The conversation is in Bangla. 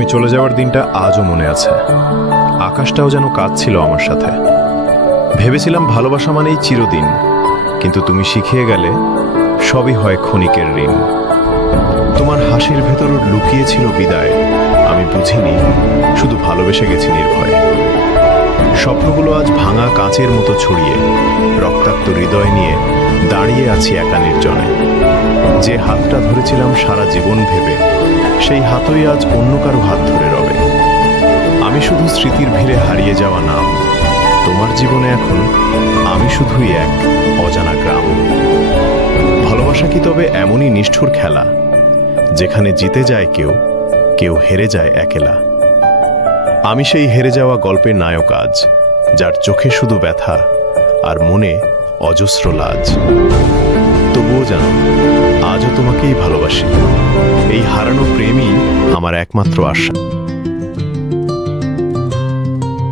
তুমি চলে যাওয়ার দিনটা আজও মনে আছে। আকাশটাও যেন কাঁদছিল আমার সাথে। ভেবেছিলাম ভালোবাসা মানেই চিরদিন, কিন্তু তুমি শিখিয়ে গেলে সবই হয় ক্ষণিকের ঋণ। তোমার হাসির ভেতর লুকিয়েছিল বিদায়, আমি বুঝিনি, শুধু ভালোবেসে গেছি নির্ভয়ে। স্বপ্নগুলো আজ ভাঙা কাঁচের মতো ছড়িয়ে, রক্তাক্ত হৃদয় নিয়ে দাঁড়িয়ে আছি একা নির্জনে। যে হাতটা ধরেছিলাম সারা জীবন ভেবে, সেই হাতই আজ অন্য কারো হাত ধরে রবে। আমি শুধু স্মৃতির ভিড়ে হারিয়ে যাওয়া নাম, তোমার জীবনে এখন আমি শুধুই এক অজানা গ্রাম। ভালোবাসা কি তবে এমনই নিষ্ঠুর খেলা, যেখানে জিতে যায় কেউ, কেউ হেরে যায় একেলা? আমি সেই হেরে যাওয়া গল্পের নায়ক আজ, যার চোখে শুধু ব্যথা আর মনে অজস্র লাজ। তবুও জানো, আজও তোমাকেই ভালোবাসি। এই হারানো প্রেমই আমার একমাত্র আশা।